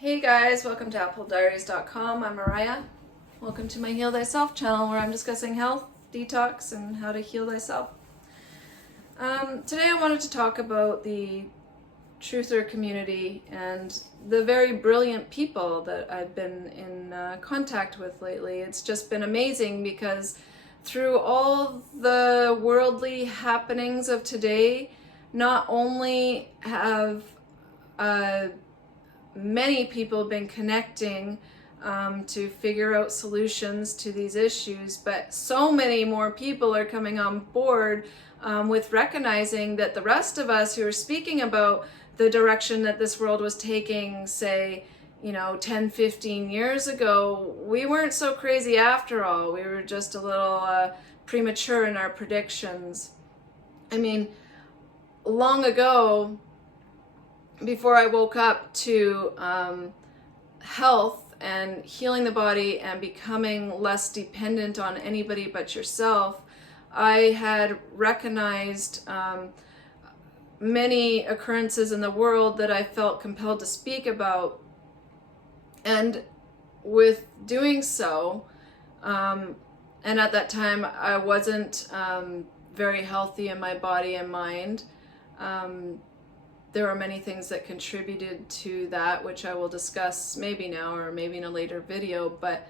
Hey guys, welcome to applediaries.com. I'm Mariah. Welcome to my Heal Thyself channel where I'm discussing health, detox, and how to heal thyself. Today I wanted to talk about the truther community and the very brilliant people that I've been in contact with lately. It's just been amazing because through all the worldly happenings of today, not only have many people have been connecting to figure out solutions to these issues, but so many more people are coming on board with recognizing that the rest of us who are speaking about the direction that this world was taking, say, 10, 15 years ago, we weren't so crazy after all. We were just a little premature in our predictions. I mean, long ago, before I woke up to health and healing the body and becoming less dependent on anybody but yourself, I had recognized many occurrences in the world that I felt compelled to speak about. And with doing so, and at that time I wasn't very healthy in my body and mind. There are many things that contributed to that, which I will discuss maybe now or maybe in a later video. But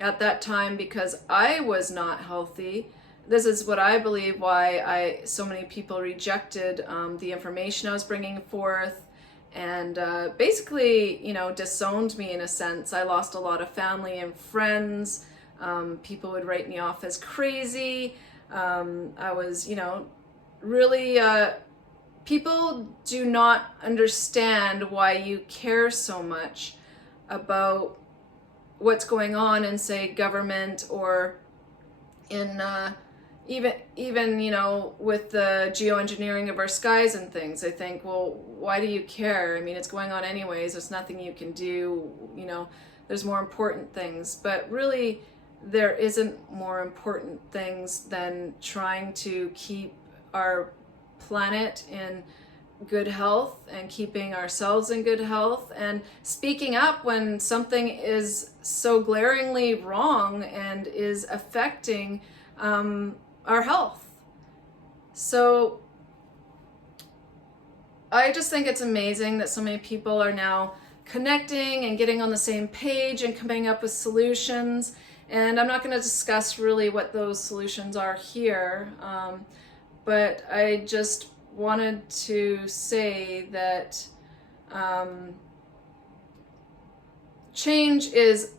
at that time, because I was not healthy, this is what I believe why so many people rejected the information I was bringing forth, and basically, disowned me in a sense. I lost a lot of family and friends. People would write me off as crazy. I was, really... People do not understand why you care so much about what's going on in, say, government, or in even with the geoengineering of our skies and things. I think, well, why do you care? I mean, it's going on anyways. There's nothing you can do. There's more important things. But really, there isn't more important things than trying to keep our planet in good health and keeping ourselves in good health and speaking up when something is so glaringly wrong and is affecting our health. So I just think it's amazing that so many people are now connecting and getting on the same page and coming up with solutions. And I'm not going to discuss really what those solutions are here. But I just wanted to say that change is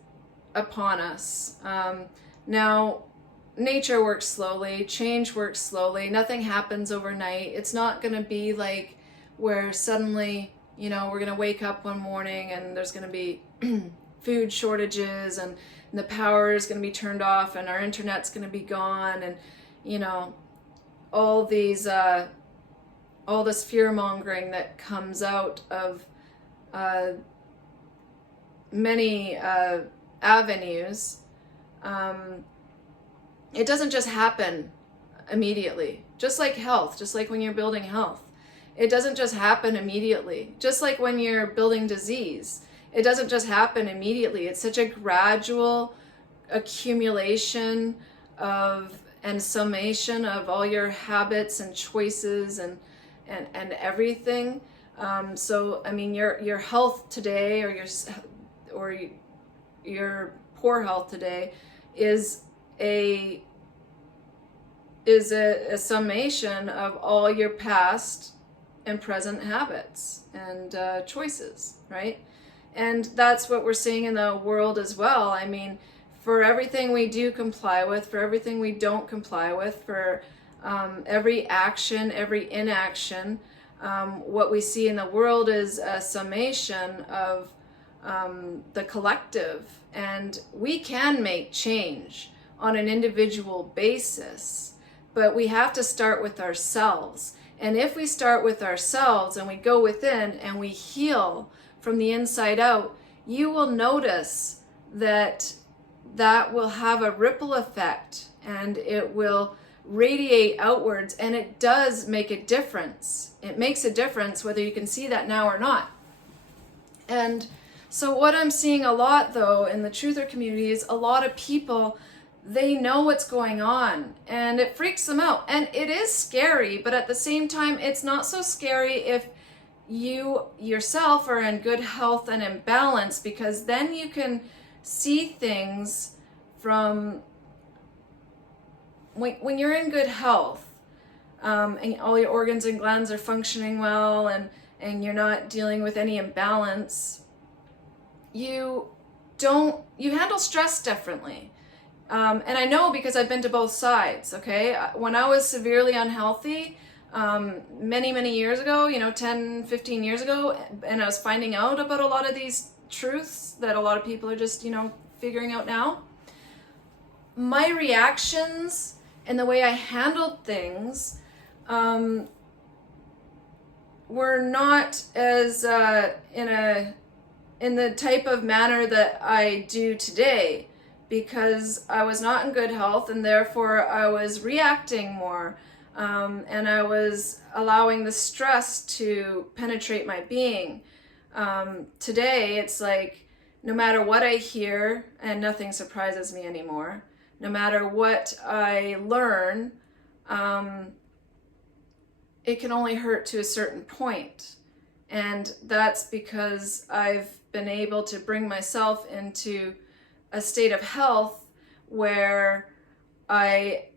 upon us. Now, nature works slowly, change works slowly, nothing happens overnight. It's not going to be like where suddenly, we're going to wake up one morning and there's going to be food shortages and the power is going to be turned off and our internet's going to be gone and, all this fear-mongering that comes out of many avenues. It doesn't just happen immediately. Just like health, just like when you're building health. It doesn't just happen immediately. Just like when you're building disease. It doesn't just happen immediately. It's such a gradual accumulation and summation of all your habits and choices and everything. So I mean, your health today, or your poor health today, is a summation of all your past and present habits and choices, right? And that's what we're seeing in the world as well. I mean, for everything we do comply with, for everything we don't comply with, for every action, every inaction, what we see in the world is a summation of the collective. And we can make change on an individual basis, but we have to start with ourselves. And if we start with ourselves and we go within and we heal from the inside out, you will notice that will have a ripple effect and it will radiate outwards, and it does make a difference. It makes a difference whether you can see that now or not. And So what I'm seeing a lot though in the truther community is a lot of people, they know what's going on and it freaks them out. And it is scary, but at the same time, it's not so scary if you yourself are in good health and in balance, because then you can see things from when you're in good health, and all your organs and glands are functioning well, and you're not dealing with any imbalance, you handle stress differently. And I know because I've been to both sides, okay? When I was severely unhealthy, many years ago, 10, 15 years ago, and I was finding out about a lot of these truths that a lot of people are just, figuring out now, my reactions and the way I handled things were not as in the type of manner that I do today, because I was not in good health, and therefore I was reacting more, and I was allowing the stress to penetrate my being. Today it's like, no matter what I hear, and nothing surprises me anymore, no matter what I learn, it can only hurt to a certain point. And that's because I've been able to bring myself into a state of health where I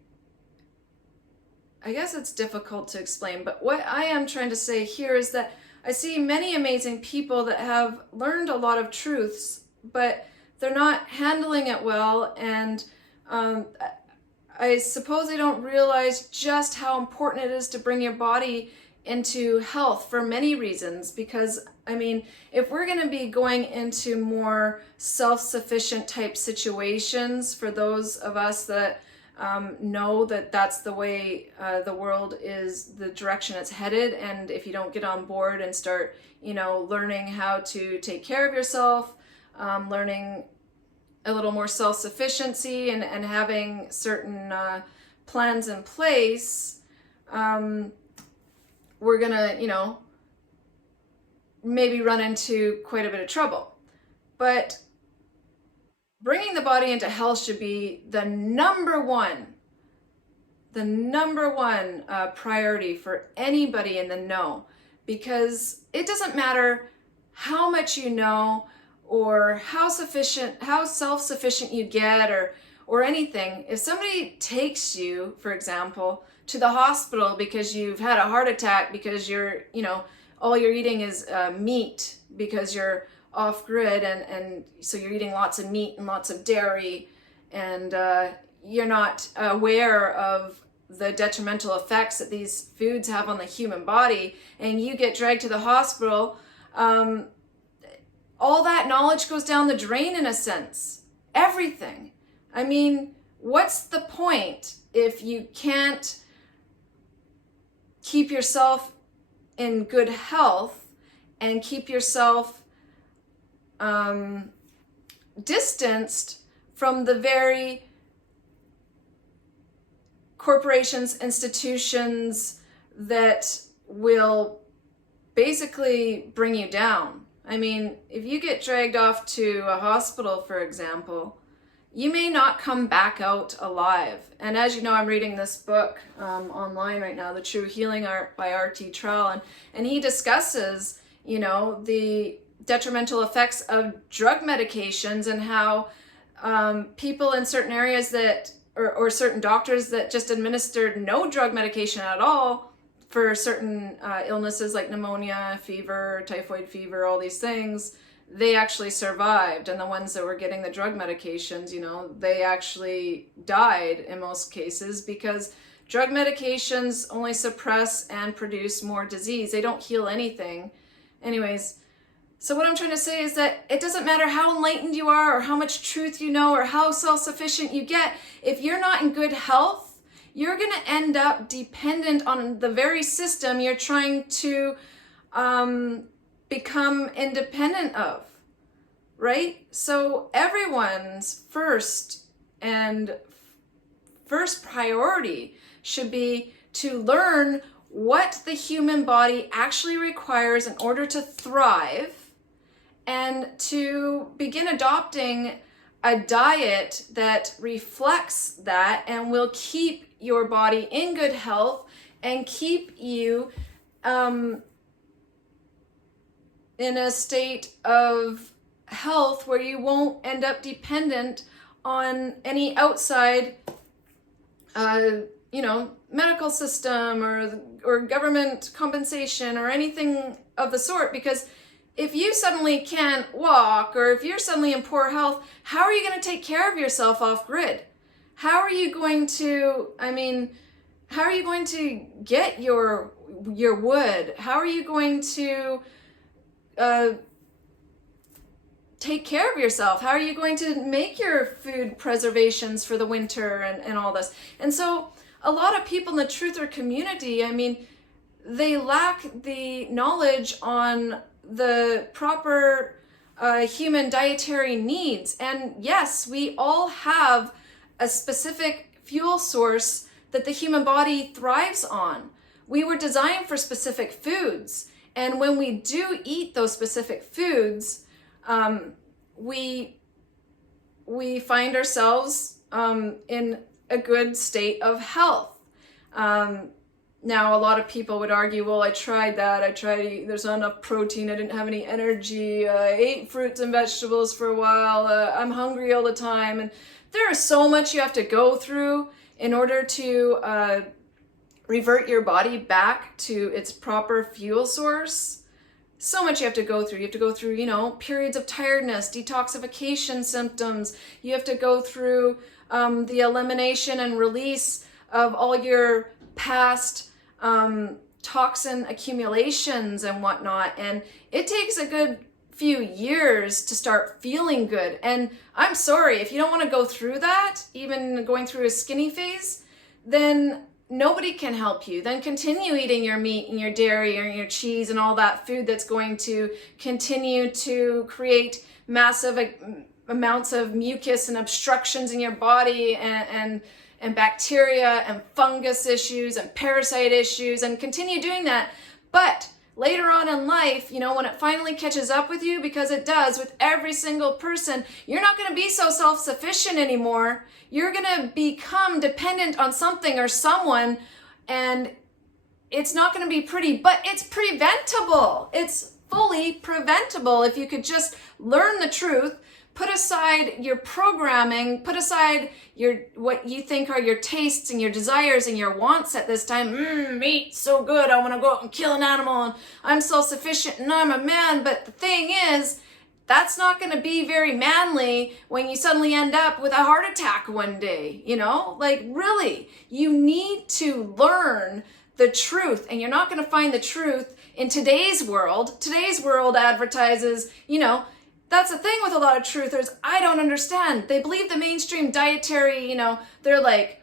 guess it's difficult to explain, but what I am trying to say here is that I see many amazing people that have learned a lot of truths, but they're not handling it well, and I suppose they don't realize just how important it is to bring your body into health for many reasons. Because if we're going to be going into more self-sufficient type situations, for those of us that know that that's the way the world is, the direction it's headed, and if you don't get on board and start learning how to take care of yourself, learning a little more self-sufficiency, and having certain plans in place, we're gonna, maybe run into quite a bit of trouble. But bringing the body into health should be the number one priority for anybody in the know, because it doesn't matter how much you know, or how self-sufficient you get, or anything. If somebody takes you, for example, to the hospital because you've had a heart attack, because you're, all you're eating is meat, because you're off grid, and so you're eating lots of meat and lots of dairy, and you're not aware of the detrimental effects that these foods have on the human body, and you get dragged to the hospital, all that knowledge goes down the drain in a sense. Everything. What's the point if you can't keep yourself in good health and keep yourself distanced from the very corporations, institutions that will basically bring you down? If you get dragged off to a hospital, for example, you may not come back out alive. And as you know, I'm reading this book online right now, The True Healing Art by R.T. Trell, and he discusses, the detrimental effects of drug medications, and how people in certain areas that, or certain doctors that just administered no drug medication at all for certain illnesses like pneumonia, fever, typhoid fever, all these things, they actually survived. And the ones that were getting the drug medications, they actually died in most cases, because drug medications only suppress and produce more disease. They don't heal anything. Anyways, so what I'm trying to say is that it doesn't matter how enlightened you are, or how much truth you know, or how self-sufficient you get. If you're not in good health, you're going to end up dependent on the very system you're trying to become independent of, right? So everyone's first priority should be to learn what the human body actually requires in order to thrive, and to begin adopting a diet that reflects that and will keep your body in good health and keep you in a state of health where you won't end up dependent on any outside medical system or government compensation or anything of the sort. Because if you suddenly can't walk, or if you're suddenly in poor health, how are you going to take care of yourself off grid? How are you going to, how are you going to get your wood? How are you going to take care of yourself? How are you going to make your food preservations for the winter and all this? And so a lot of people in the truther community, they lack the knowledge on the proper human dietary needs. And yes, we all have a specific fuel source that the human body thrives on. We were designed for specific foods. And when we do eat those specific foods, we find ourselves in a good state of health. Now, a lot of people would argue, well, I tried that. There's not enough protein. I didn't have any energy. I ate fruits and vegetables for a while. I'm hungry all the time. And there is so much you have to go through in order to revert your body back to its proper fuel source. So much you have to go through. You have to go through, periods of tiredness, detoxification symptoms. You have to go through the elimination and release of all your past toxin accumulations and whatnot. And it takes a good few years to start feeling good. And I'm sorry, if you don't want to go through that, even going through a skinny phase, then nobody can help you. Then continue eating your meat and your dairy and your cheese and all that food that's going to continue to create massive amounts of mucus and obstructions in your body and bacteria and fungus issues and parasite issues, and continue doing that. But later on in life, when it finally catches up with you, because it does with every single person, you're not going to be so self-sufficient anymore. You're going to become dependent on something or someone, and it's not going to be pretty, but it's preventable. It's fully preventable if you could just learn the truth. Put aside your programming, put aside what you think are your tastes and your desires and your wants at this time. Meat's so good, I want to go out and kill an animal, and I'm self-sufficient and I'm a man. But the thing is, that's not going to be very manly when you suddenly end up with a heart attack one day, really, you need to learn the truth, and you're not going to find the truth in today's world. Today's world advertises, that's the thing with a lot of truthers. I don't understand. They believe the mainstream dietary, they're like,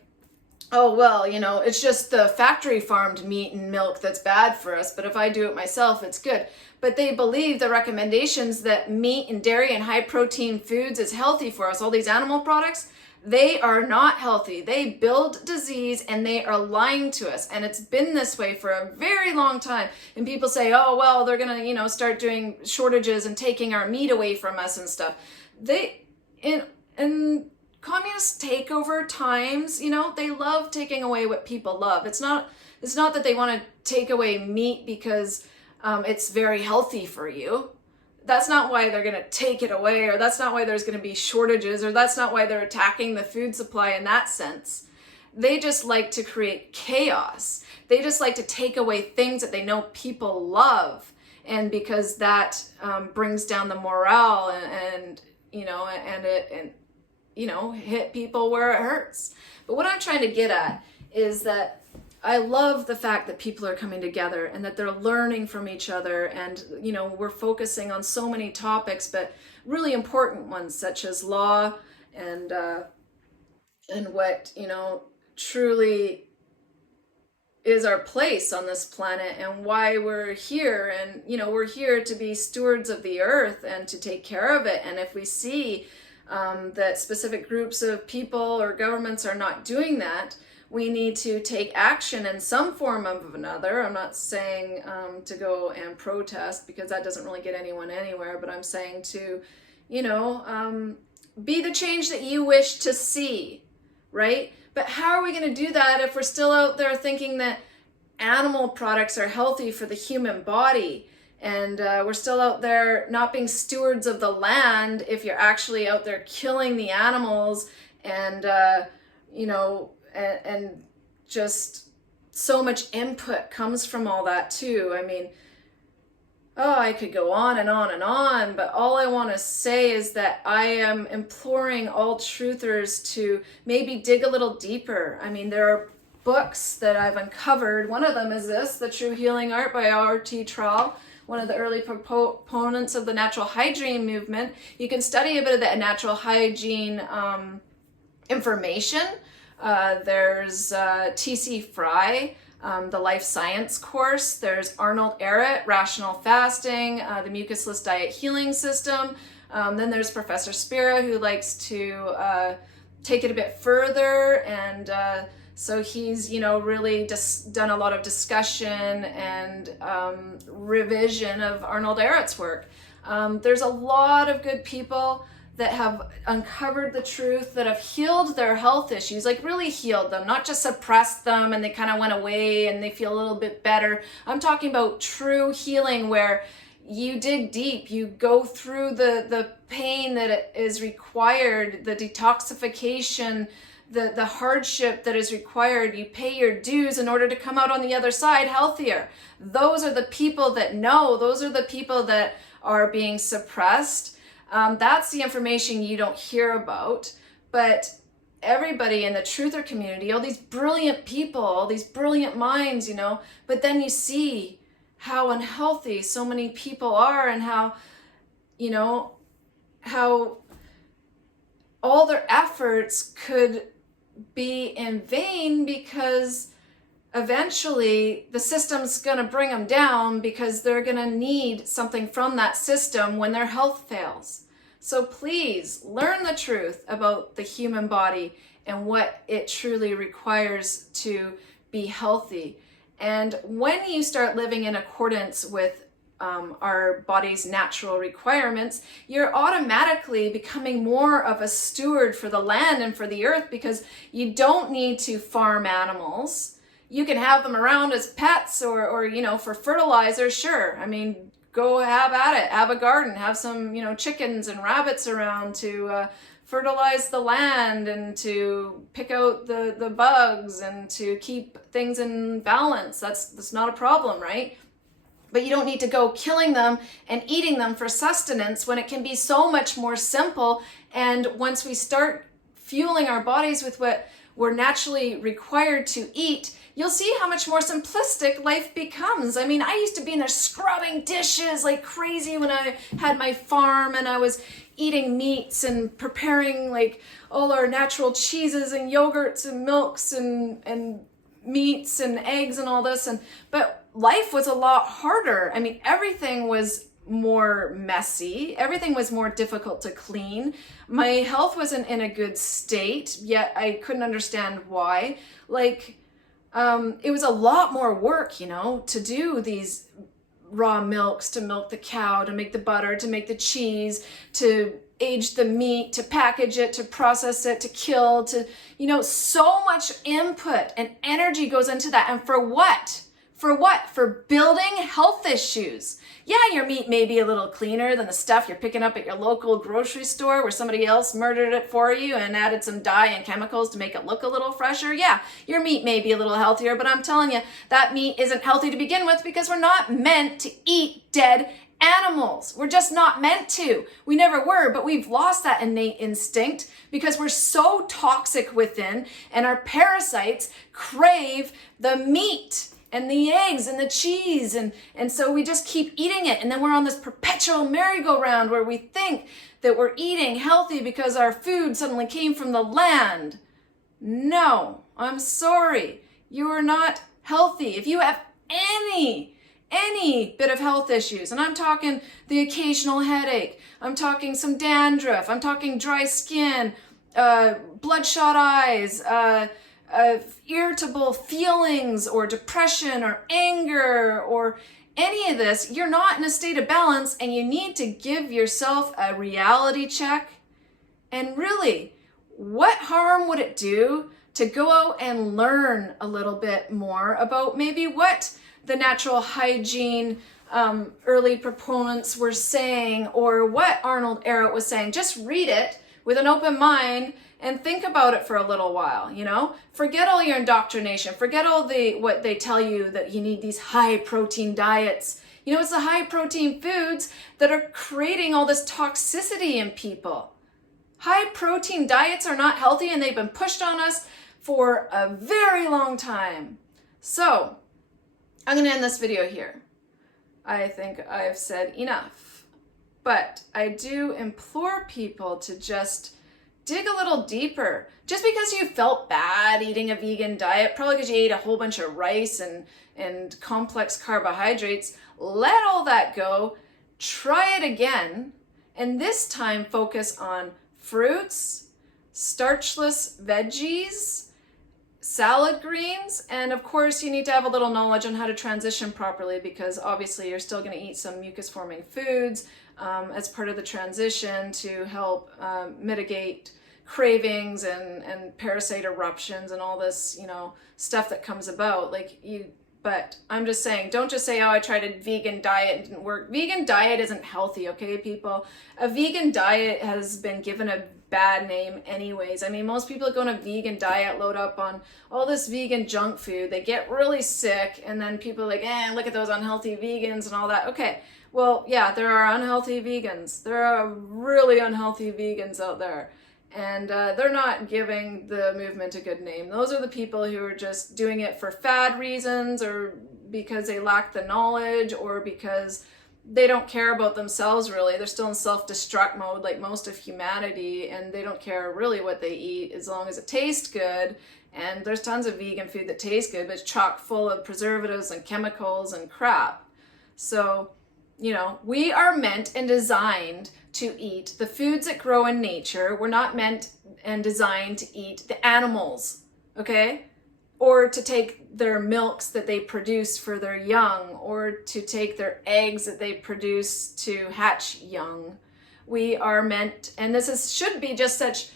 oh, well, it's just the factory farmed meat and milk that's bad for us. But if I do it myself, it's good. But they believe the recommendations that meat and dairy and high protein foods is healthy for us. All these animal products, they are not healthy. They build disease and they are lying to us. And it's been this way for a very long time. And people say, oh, well, they're going to, start doing shortages and taking our meat away from us and stuff. In communist takeover times, they love taking away what people love. It's not that they want to take away meat because it's very healthy for you. That's not why they're going to take it away, or that's not why there's going to be shortages, or that's not why they're attacking the food supply in that sense. They just like to create chaos. They just like to take away things that they know people love, and because that brings down the morale and hit people where it hurts. But what I'm trying to get at is that I love the fact that people are coming together and that they're learning from each other, and we're focusing on so many topics, but really important ones such as law and what truly is our place on this planet and why we're here. And we're here to be stewards of the earth and to take care of it. And if we see that specific groups of people or governments are not doing that, we need to take action in some form of another. I'm not saying to go and protest, because that doesn't really get anyone anywhere, but I'm saying to, be the change that you wish to see, right? But how are we going to do that if we're still out there thinking that animal products are healthy for the human body? And we're still out there not being stewards of the land if you're actually out there killing the animals, and and just so much input comes from all that too. I mean, I could go on and on and on, but all I want to say is that I am imploring all truthers to maybe dig a little deeper. I mean, there are books that I've uncovered. One of them is this, The True Healing Art by R.T. Trail, one of the early proponents of the natural hygiene movement. You can study a bit of the natural hygiene information. There's T.C. Fry, the Life Science course. There's Arnold Ehret, Rational Fasting, the Mucusless Diet Healing System. Then there's Professor Spira, who likes to take it a bit further, and so he's, really just done a lot of discussion and revision of Arnold Ehret's work. There's a lot of good people that have uncovered the truth, that have healed their health issues, like really healed them, not just suppressed them and they kind of went away and they feel a little bit better. I'm talking about true healing, where you dig deep, you go through the pain that is required, the detoxification, the hardship that is required. You pay your dues in order to come out on the other side healthier. Those are the people that know. Those are the people that are being suppressed. That's the information you don't hear about. But everybody in the truther community, all these brilliant people, all these brilliant minds, but then you see how unhealthy so many people are, and how all their efforts could be in vain, because eventually the system's going to bring them down, because they're going to need something from that system when their health fails. So please learn the truth about the human body and what it truly requires to be healthy. And when you start living in accordance with our body's natural requirements, you're automatically becoming more of a steward for the land and for the earth, because you don't need to farm animals. You can have them around as pets or for fertilizer, sure. I mean, go have at it, have a garden, have some, chickens and rabbits around to fertilize the land and to pick out the bugs and to keep things in balance. That's not a problem, right? But you don't need to go killing them and eating them for sustenance, when it can be so much more simple. And once we start fueling our bodies with what we're naturally required to eat, you'll see how much more simplistic life becomes. I mean, I used to be in there scrubbing dishes like crazy when I had my farm, and I was eating meats and preparing like all our natural cheeses and yogurts and milks and meats and eggs and all this. But life was a lot harder. I mean, everything was more messy. Everything was more difficult to clean. My health wasn't in a good state, yet I couldn't understand why. It was a lot more work, to do these raw milks, to milk the cow, to make the butter, to make the cheese, to age the meat, to package it, to process it, to kill, so much input and energy goes into that. And for what? For what? For building health issues. Yeah, your meat may be a little cleaner than the stuff you're picking up at your local grocery store where somebody else murdered it for you and added some dye and chemicals to make it look a little fresher. Yeah, your meat may be a little healthier, but I'm telling you, that meat isn't healthy to begin with, because we're not meant to eat dead animals. We're just not meant to. We never were, but we've lost that innate instinct because we're so toxic within, and our parasites crave the meat and the eggs and the cheese, and so we just keep eating it, and then we're on this perpetual merry-go-round where we think that we're eating healthy because our food suddenly came from the land. No, I'm sorry, you are not healthy. If you have any bit of health issues, and I'm talking the occasional headache, I'm talking some dandruff, I'm talking dry skin, bloodshot eyes, irritable feelings or depression or anger or any of this, you're not in a state of balance, and you need to give yourself a reality check. And really, what harm would it do to go out and learn a little bit more about maybe what the natural hygiene early proponents were saying, or what Arnold Ehret was saying? Just read it with an open mind and think about it for a little while, you know? Forget all your indoctrination. Forget all what they tell you that you need these high protein diets. You know, it's the high protein foods that are creating all this toxicity in people. High protein diets are not healthy, and they've been pushed on us for a very long time. So, I'm going to end this video here. I think I've said enough. But I do implore people to just dig a little deeper. Just because you felt bad eating a vegan diet, probably because you ate a whole bunch of rice and complex carbohydrates, let all that go. Try it again. And this time focus on fruits, starchless veggies, salad greens, and of course you need to have a little knowledge on how to transition properly, because obviously you're still going to eat some mucus forming foods as part of the transition to help mitigate cravings and parasite eruptions and all this, you know, stuff that comes about. But I'm just saying, don't just say, oh, I tried a vegan diet and it didn't work. Vegan diet isn't healthy, okay, people? A vegan diet has been given a bad name anyways. I mean, most people that go on a vegan diet load up on all this vegan junk food. They get really sick, and then people are like, look at those unhealthy vegans and all that. Okay, well, yeah, there are unhealthy vegans. There are really unhealthy vegans out there. And they're not giving the movement a good name. Those are the people who are just doing it for fad reasons, or because they lack the knowledge, or because they don't care about themselves really. They're still in self-destruct mode like most of humanity, and they don't care really what they eat as long as it tastes good. And there's tons of vegan food that tastes good, but it's chock full of preservatives and chemicals and crap. So, you know, we are meant and designed to eat the foods that grow in nature. We're not meant and designed to eat the animals, okay? Or to take their milks that they produce for their young, or to take their eggs that they produce to hatch young. We are meant, and should be just such,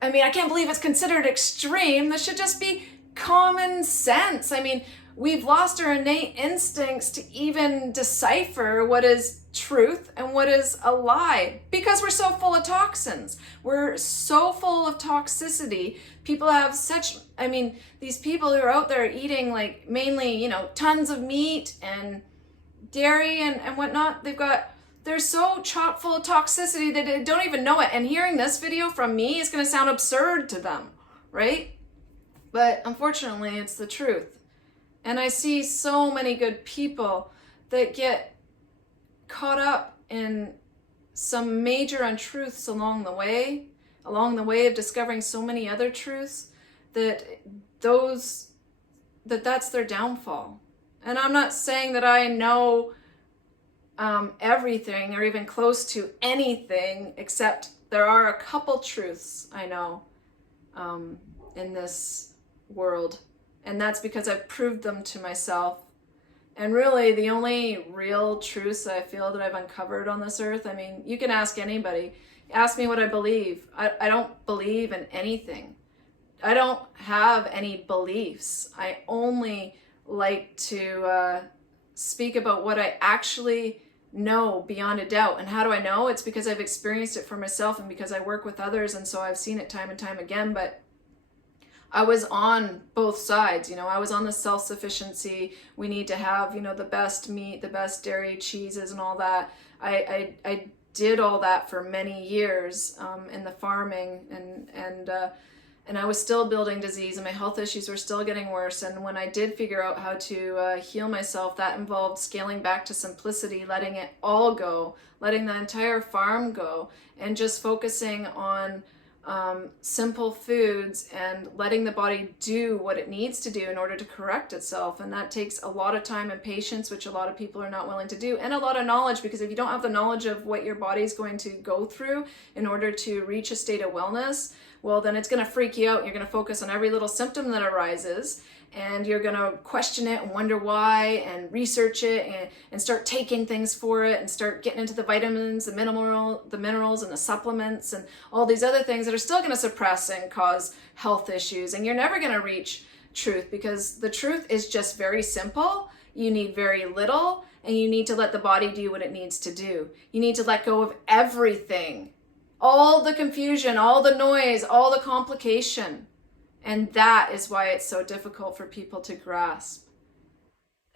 I mean, I can't believe it's considered extreme. This should just be common sense. I mean, we've lost our innate instincts to even decipher what is truth and what is a lie, because we're so full of toxins. We're so full of toxicity. People have such, I mean, these people who are out there eating like mainly, you know, tons of meat and dairy and whatnot, they're so chock full of toxicity that they don't even know it. And hearing this video from me is going to sound absurd to them, right? But unfortunately, it's the truth. And I see so many good people that get caught up in some major untruths along the way of discovering so many other truths, that's their downfall. And I'm not saying that I know everything or even close to anything, except there are a couple truths I know in this world. And that's because I've proved them to myself. And really, the only real truths I feel that I've uncovered on this earth, I mean, you can ask anybody. Ask me what I believe. I don't believe in anything. I don't have any beliefs. I only like to speak about what I actually know beyond a doubt. And how do I know? It's because I've experienced it for myself, and because I work with others, and so I've seen it time and time again. But I was on both sides, you know. I was on the self-sufficiency. We need to have, you know, the best meat, the best dairy, cheeses, and all that. I did all that for many years in the farming, and I was still building disease, and my health issues were still getting worse. And when I did figure out how to heal myself, that involved scaling back to simplicity, letting it all go, letting the entire farm go, and just focusing on simple foods and letting the body do what it needs to do in order to correct itself. And that takes a lot of time and patience, which a lot of people are not willing to do, and a lot of knowledge, because if you don't have the knowledge of what your body is going to go through in order to reach a state of wellness, well, then it's going to freak you out. You're going to focus on every little symptom that arises, and you're going to question it and wonder why and research it and start taking things for it and start getting into the vitamins, the minerals and the supplements and all these other things that are still going to suppress and cause health issues. And you're never going to reach truth, because the truth is just very simple. You need very little, and you need to let the body do what it needs to do. You need to let go of everything, all the confusion, all the noise, all the complication. And that is why it's so difficult for people to grasp.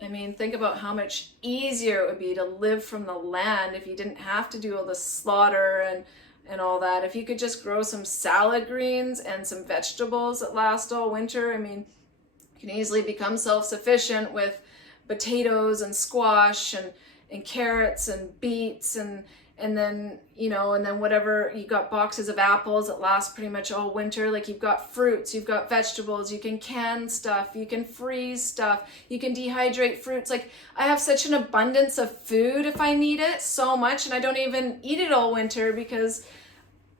I mean, think about how much easier it would be to live from the land if you didn't have to do all the slaughter and all that. If you could just grow some salad greens and some vegetables that last all winter. I mean, you can easily become self-sufficient with potatoes and squash and carrots and beets and then, you know, and then whatever, you got boxes of apples that last pretty much all winter. Like, you've got fruits, you've got vegetables, you can can stuff, you can freeze stuff, you can dehydrate fruits. Like, I have such an abundance of food if I need it, so much, and I don't even eat it all winter because,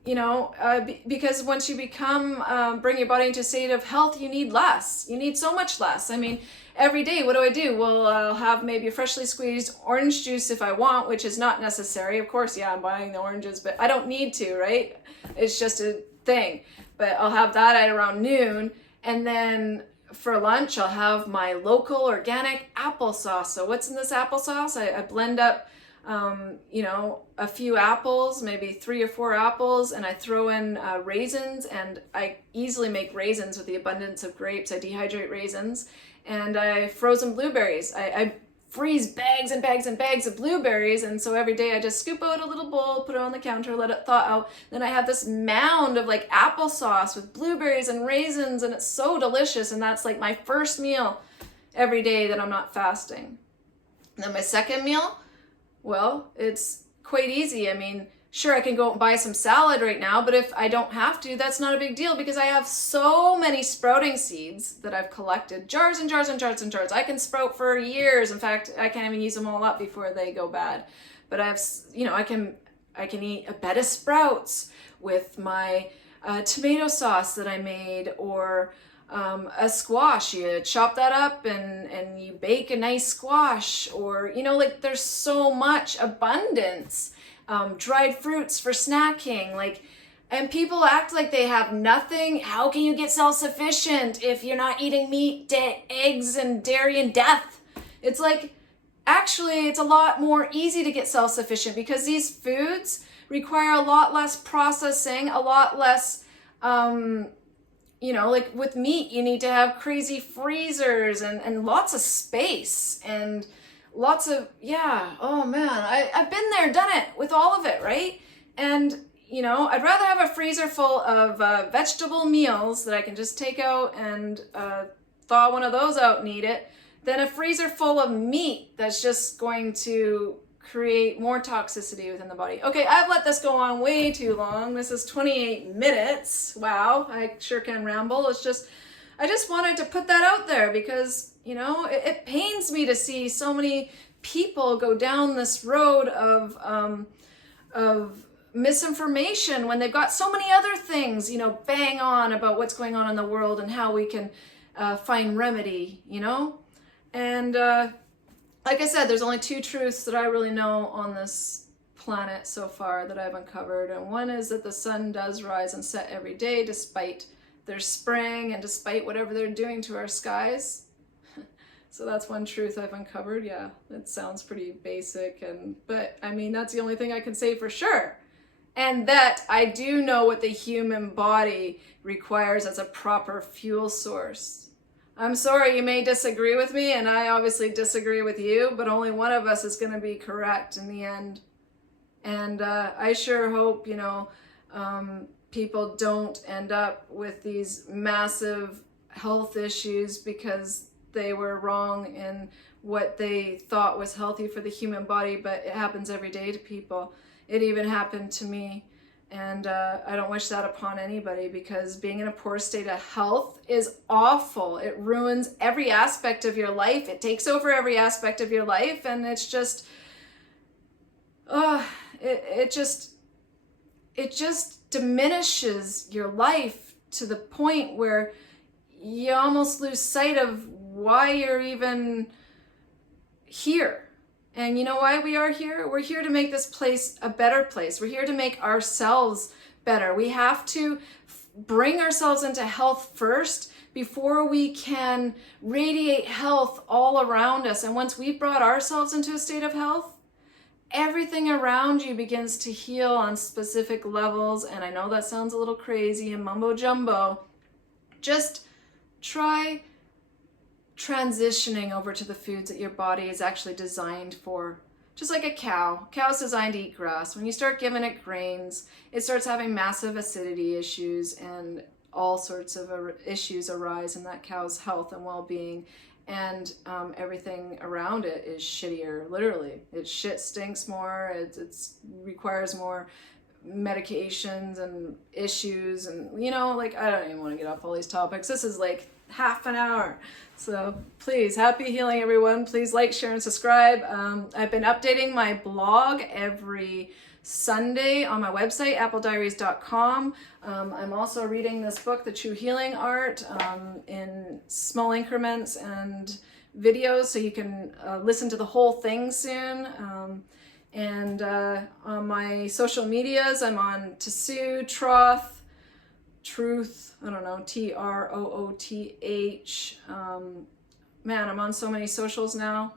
you know, because once you bring your body into a state of health, you need less. You need so much less. I mean, every day, what do? Well, I'll have maybe a freshly squeezed orange juice if I want, which is not necessary. Of course, yeah, I'm buying the oranges, but I don't need to, right? It's just a thing. But I'll have that at around noon. And then for lunch, I'll have my local organic applesauce. So what's in this applesauce? I blend up, you know, a few apples, maybe 3 or 4 apples, and I throw in raisins, and I easily make raisins with the abundance of grapes. I dehydrate raisins. And I frozen blueberries. I freeze bags and bags and bags of blueberries, and so every day I just scoop out a little bowl, put it on the counter, let it thaw out. Then I have this mound of like applesauce with blueberries and raisins, and it's so delicious, and that's like my first meal every day that I'm not fasting. And then my second meal, well, it's quite easy. I mean, sure, I can go and buy some salad right now, but if I don't have to, that's not a big deal, because I have so many sprouting seeds that I've collected. Jars and jars and jars and jars. I can sprout for years. In fact, I can't even use them all up before they go bad. But I have, you know, I can eat a bed of sprouts with my tomato sauce that I made, or a squash. You chop that up and you bake a nice squash, or, you know, like, there's so much abundance. Dried fruits for snacking, like, and people act like they have nothing. How can you get self-sufficient if you're not eating meat, eggs, and dairy and death? It's like, actually, it's a lot more easy to get self-sufficient, because these foods require a lot less processing, a lot less, you know, like with meat, you need to have crazy freezers and lots of space and lots of, yeah, oh man, I've been there, done it with all of it, right? And, you know, I'd rather have a freezer full of vegetable meals that I can just take out and thaw one of those out and eat it, than a freezer full of meat that's just going to create more toxicity within the body. Okay, I've let this go on way too long. This is 28 minutes. Wow, I sure can ramble. It's just, I just wanted to put that out there, because, you know, it pains me to see so many people go down this road of misinformation when they've got so many other things, you know, bang on about what's going on in the world and how we can find remedy, you know? And like I said, there's only 2 truths that I really know on this planet so far that I've uncovered. And one is that the sun does rise and set every day, despite their spring and despite whatever they're doing to our skies. So that's one truth I've uncovered. Yeah, it sounds pretty basic, but I mean, that's the only thing I can say for sure. And that I do know what the human body requires as a proper fuel source. I'm sorry, you may disagree with me, and I obviously disagree with you, but only one of us is going to be correct in the end. And I sure hope, you know, people don't end up with these massive health issues because they were wrong in what they thought was healthy for the human body, but it happens every day to people. It even happened to me. And I don't wish that upon anybody, because being in a poor state of health is awful. It ruins every aspect of your life. It takes over every aspect of your life, and it's just, it just diminishes your life to the point where you almost lose sight of why you're even here. And you know why we are here? We're here to make this place a better place. We're here to make ourselves better. We have to bring ourselves into health first before we can radiate health all around us. And once we've brought ourselves into a state of health, everything around you begins to heal on specific levels. And I know that sounds a little crazy and mumbo jumbo. Just try transitioning over to the foods that your body is actually designed for. Just like a cow. Cow's designed to eat grass. When you start giving it grains, it starts having massive acidity issues, and all sorts of issues arise in that cow's health and well-being. And everything around it is shittier, literally. Its shit stinks more, it requires more medications and issues, and you know, like, I don't even want to get off all these topics. This is like half an hour. So please, happy healing, everyone. Please like, share, and subscribe. I've been updating my blog every Sunday on my website, applediaries.com. I'm also reading this book, The True Healing Art, in small increments and videos, so you can listen to the whole thing soon. And on my social medias, I'm on Truth, I don't know, TROOTH. Man, I'm on so many socials now.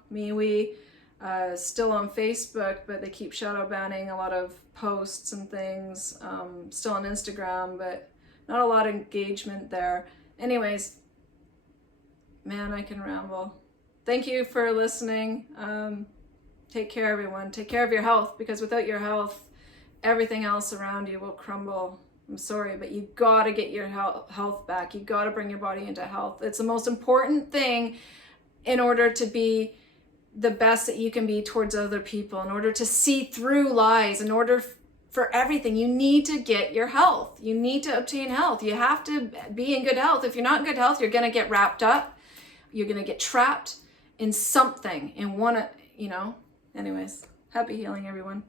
Still on Facebook, but they keep shadow banning a lot of posts and things. Still on Instagram, but not a lot of engagement there. Anyways, man, I can ramble. Thank you for listening. Take care, everyone. Take care of your health, because without your health, everything else around you will crumble. I'm sorry, but you gotta get your health back. You gotta bring your body into health. It's the most important thing in order to be the best that you can be towards other people, in order to see through lies, in order for everything. You need to get your health. You need to obtain health. You have to be in good health. If you're not in good health, you're gonna get wrapped up. You're gonna get trapped in something, in one, you know. Anyways, happy healing, everyone.